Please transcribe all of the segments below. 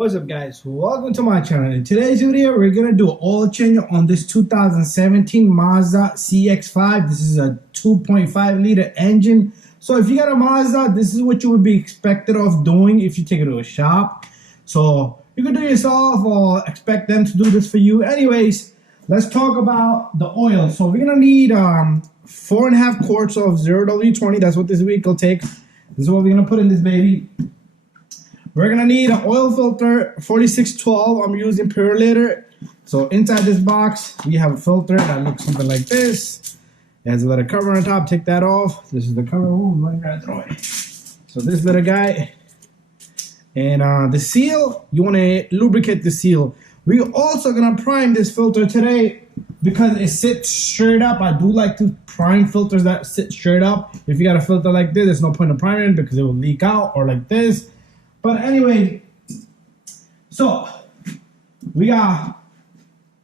What's up, guys? Welcome to my channel. In today's video, we're gonna do an oil change on this 2017 Mazda CX5. This is a 2.5 liter engine. So if you got a Mazda, this is what you would be expected of doing if you take it to a shop. So you can do it yourself or expect them to do this for you. Anyways, let's talk about the oil. So we're gonna need 4.5 quarts of 0W20. That's what this vehicle takes. This is what we're gonna put in this baby. We're gonna need an oil filter, 4612. I'm using per liter. So inside this box, we have a filter that looks something like this. It has a little cover on top. Take that off. This is the cover. Ooh, I'm gonna throw it. So this little guy, and the seal. You want to lubricate the seal. We're also gonna prime this filter today because it sits straight up. I do like to prime filters that sit straight up. If you got a filter like this, there's no point in priming because it will leak out, or like this. But anyway, so we got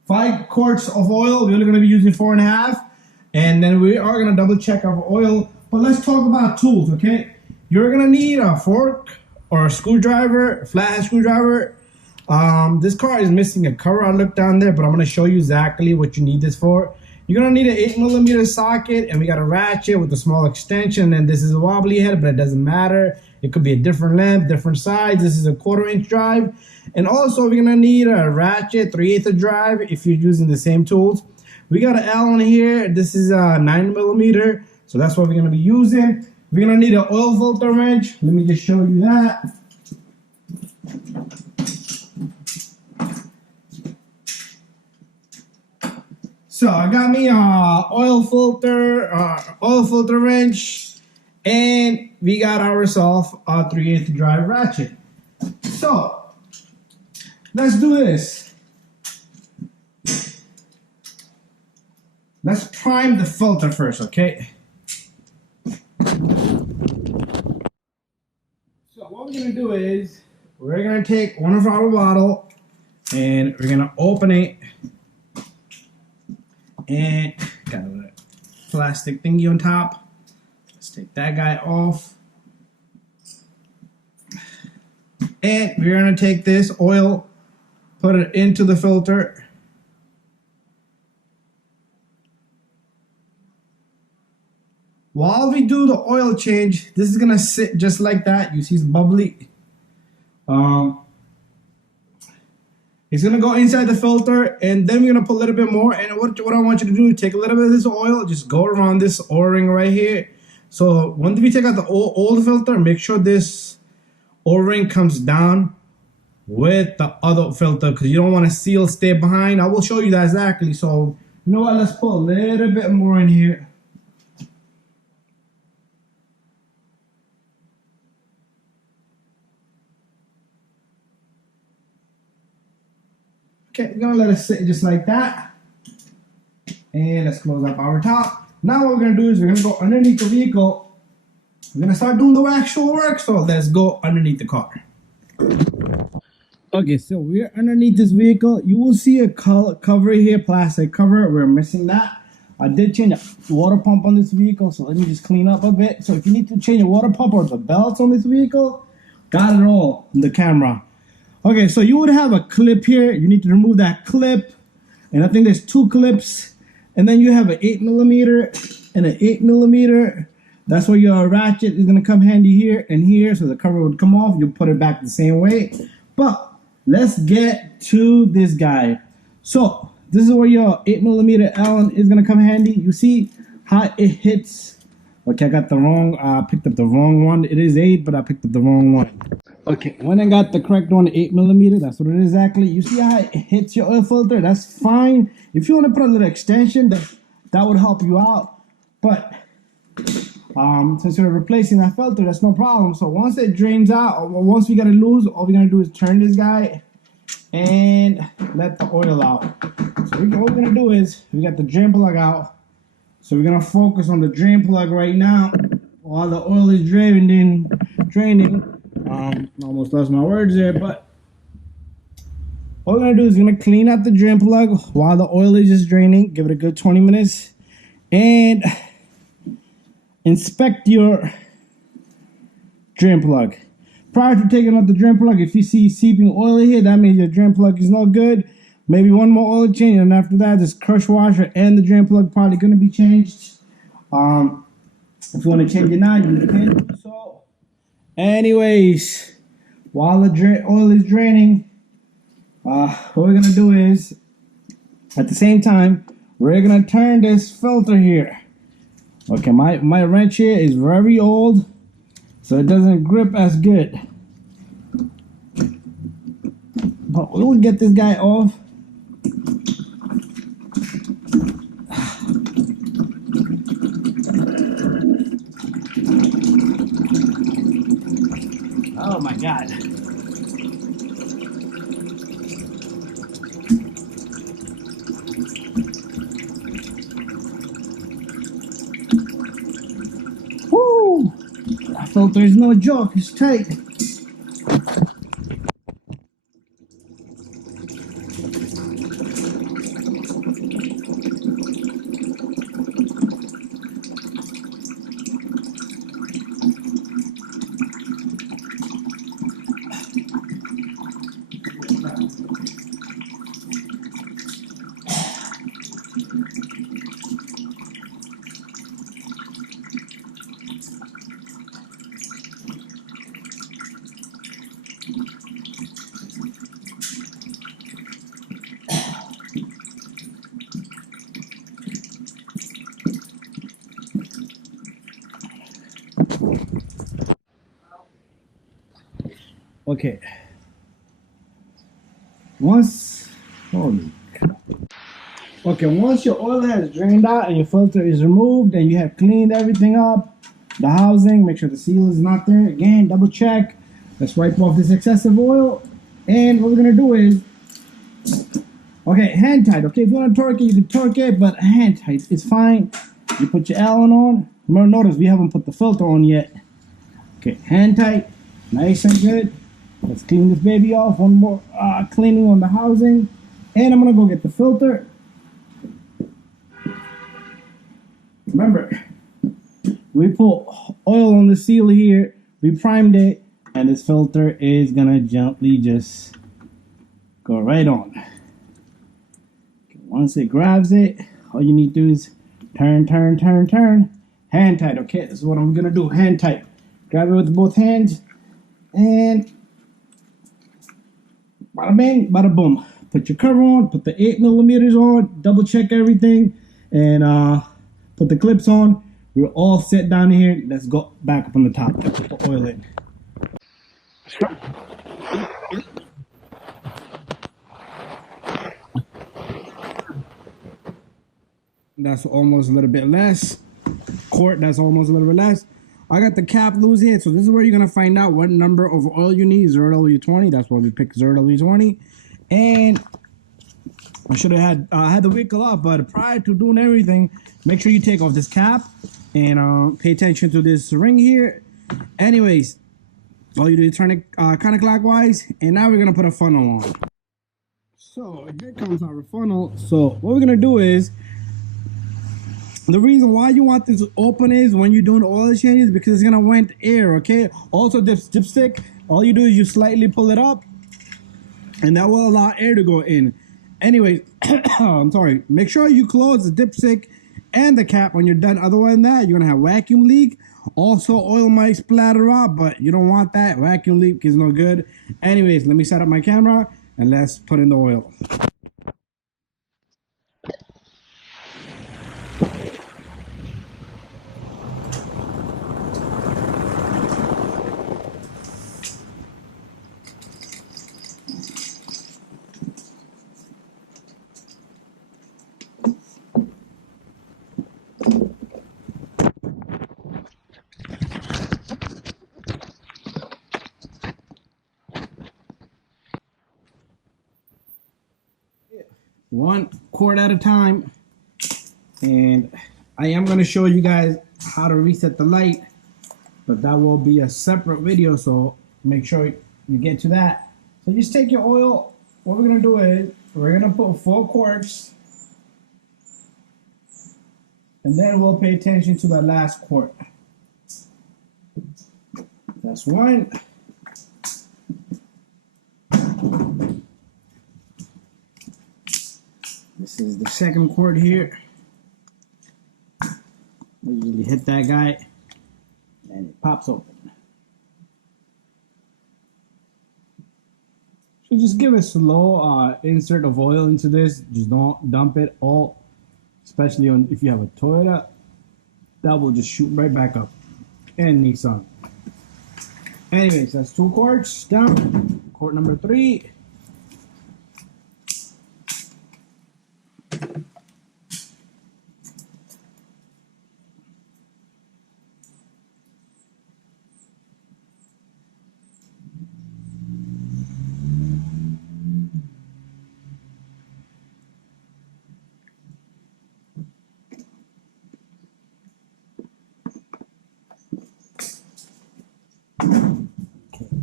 5 quarts of oil. We're only going to be using 4.5, and then we are going to double check our oil. But let's talk about tools, okay? You're going to need a fork or a screwdriver, a flathead screwdriver. This car is missing a cover. I looked down there, but I'm going to show you exactly what you need this for. You're going to need an 8mm socket, and we got a ratchet with a small extension, and this is a wobbly head, but it doesn't matter. It could be a different length, different size. This is a 1/4 inch drive. And also we're gonna need a ratchet, 3/8 drive if you're using the same tools. We got an L on here. This is a 9mm. So that's what we're gonna be using. We're gonna need an oil filter wrench. Let me just show you that. So I got me a oil filter wrench. And we got ourselves a 3/8 drive ratchet. So let's do this. Let's prime the filter first, okay? So what we're gonna do is we're gonna take one of our bottle and we're gonna open it, and got a plastic thingy on top. Take that guy off, and we're going to take this oil, put it into the filter. While we do the oil change, this is going to sit just like that. You see it's bubbly. It's going to go inside the filter, and then we're going to put a little bit more. And what I want you to do is take a little bit of this oil, just go around this O-ring right here. So when we take out the old filter, make sure this O-ring comes down with the other filter, because you don't want to seal stay behind. I will show you that exactly. So you know what, let's put a little bit more in here. Okay, we're gonna let it sit just like that, and let's close up our top. Now what we're going to do is we're going to go underneath the vehicle. We're going to start doing the actual work. So let's go underneath the car. Okay, so we're underneath this vehicle. You will see a cover here, plastic cover. We're missing that. I did change the water pump on this vehicle, so let me just clean up a bit. So if you need to change a water pump or the belts on this vehicle, got it all on the camera. Okay, so you would have a clip here. You need to remove that clip. And I think there's 2 clips. And then you have an 8mm and an 8mm. That's where your ratchet is going to come handy here and here. So the cover would come off. You'll put it back the same way. But let's get to this guy. So this is where your 8mm Allen is going to come handy. You see how it hits. Okay, I got the wrong, picked up the wrong one. It is 8, but I picked up the wrong one. Okay, when I got the correct one, 8mm, that's what it is exactly. You see how it hits your oil filter? That's fine. If you want to put a little extension, that would help you out. But since we're replacing that filter, that's no problem. So once it drains out, or once we got it loose, all we're going to do is turn this guy and let the oil out. So what we're going to do is, we got the drain plug out. So we're going to focus on the drain plug right now while the oil is draining. Almost lost my words there, but what we're gonna do is we're gonna clean out the drain plug while the oil is just draining. Give it a good 20 minutes and inspect your drain plug. prior to taking out the drain plug, if you see seeping oil here, that means your drain plug is not good. Maybe one more oil change, and after that, this crush washer and the drain plug probably going to be changed. If you want to change it now, you can do so. Anyways, while the oil is draining, what we're going to do is, at the same time, we're going to turn this filter here. Okay, my wrench here is very old, so it doesn't grip as good. But we'll get this guy off. Oh my God. Woo! That filter is no joke, it's tight. Okay. Once once your oil has drained out and your filter is removed and you have cleaned everything up, the housing, make sure the seal is not there. Again, double check. Let's wipe off this excessive oil. And what we're gonna do is, okay, hand tight. Okay, if you want to torque it, you can torque it, but hand tight is fine. You put your Allen on. Remember, notice we haven't put the filter on yet. Okay, hand tight, nice and good. Let's clean this baby off. One more cleaning on the housing. And I'm going to go get the filter. Remember, we put oil on the seal here. We primed it. And this filter is going to gently just go right on. Once it grabs it, all you need to do is turn. Hand tight, okay? This is what I'm going to do. Hand tight. Grab it with both hands. And bada bang, bada boom. Put your cover on, put the 8mm on, double check everything, and put the clips on. We're all set down here. Let's go back up on the top. Put the oil in. That's almost a little bit less. Quart, that's almost a little bit less. I got the cap loose here, so this is where you're gonna find out what number of oil you need. 0W20. That's why we picked 0W20. And I should have had the vehicle up, but prior to doing everything, make sure you take off this cap and pay attention to this ring here. Anyways, all you do is turn it counterclockwise, and now we're gonna put a funnel on. So here comes our funnel. So what we're gonna do is, the reason why you want this open is when you're doing oil changes, because it's gonna vent air, okay? Also, this dipstick, all you do is you slightly pull it up, and that will allow air to go in. Anyway, I'm sorry. Make sure you close the dipstick and the cap when you're done. Otherwise than that, you're gonna have vacuum leak. Also, oil might splatter out, but you don't want that. Vacuum leak is no good. Anyways, let me set up my camera and let's put in the oil. One quart at a time, and I am going to show you guys how to reset the light, but that will be a separate video, so make sure you get to that. So just take your oil. What we're going to do is we're going to put 4 quarts, and then we'll pay attention to the last quart. That's 1, This is the second quart here. I usually hit that guy and it pops open. So just give a slow insert of oil into this. Just don't dump it all, especially if you have a Toyota. That will just shoot right back up. And Nissan. Anyways, that's 2 quarts down. Quart number 3.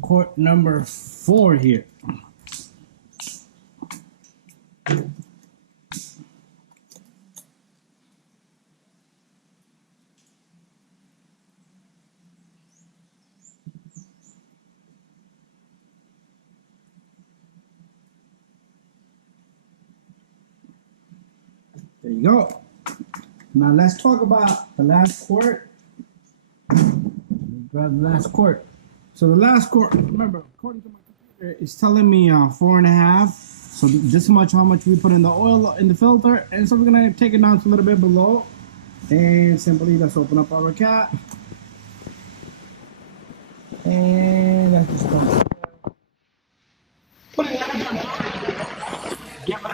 Quart number 4 here. There you go. Now let's talk about the last quart. Grab the last quart. So the last quart, remember, according to my computer, it's telling me 4.5. So this much, how much we put in the oil in the filter, and so we're gonna take it down to a little bit below, and simply let's open up our cap, and that's just done. Put it down. Give it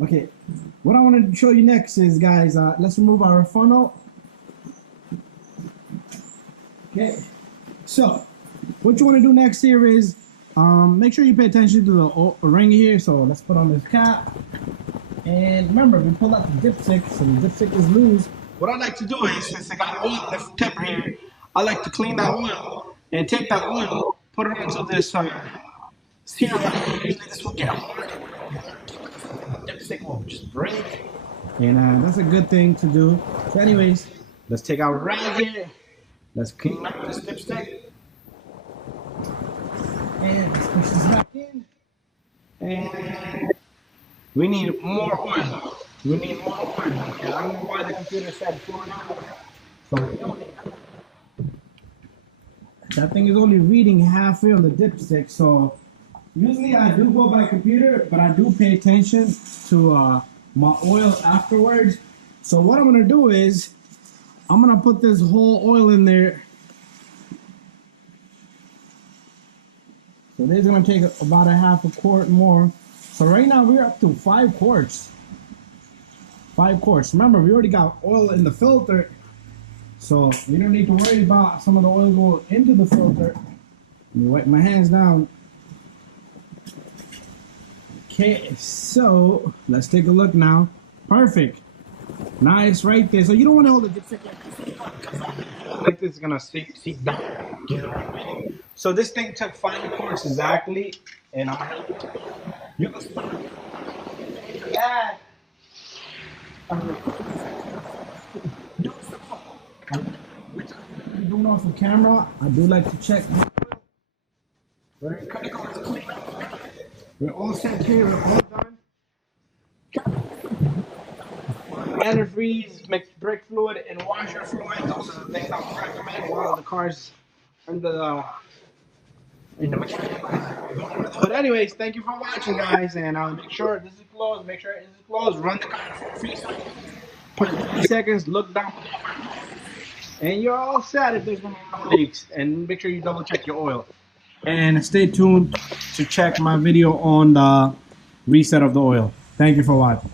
Okay, what I want to show you next is, guys, let's remove our funnel. Okay, so what you want to do next here is make sure you pay attention to the ring here. So let's put on this cap. And remember, we pulled out the dipstick, so the dipstick is loose. What I like to do is, since I got oil in the temper here, I like to clean that oil and take that oil, put it into this serum. Usually this will get hard. Dipstick will just break, and that's a good thing to do. So anyways, let's take our rag here, let's clean up this dipstick, and let's push this back in, and we need more oil. We need more oil. And I don't know why the computer said 4 hours. So that thing is only reading halfway on the dipstick, so usually I do go by computer, but I do pay attention to my oil afterwards. So what I'm gonna do is, I'm gonna put this whole oil in there. So this is gonna take about a half a quart more. So right now we're up to 5 quarts. 5 quarts. Remember, we already got oil in the filter, so we don't need to worry about some of the oil going into the filter. Let me wipe my hands down. Okay, so let's take a look now. Perfect. Nice right there. So you don't want to hold the dipstick like this. Is gonna seep down. So this thing took 5 quarts exactly, and you can start. Yeah. Doing off the camera, I do like to check. We're all set here, we're all done. Antifreeze, mix brake fluid, and washer fluid. Those are the things I would recommend while the car's in the mechanic. But anyways, thank you for watching, guys, and make sure this is closed. Make sure it is closed. Run the car for 3 seconds. Put it 3 seconds. Look down, and you're all set if there's going to be no leaks. And make sure you double check your oil. And stay tuned to check my video on the reset of the oil. Thank you for watching.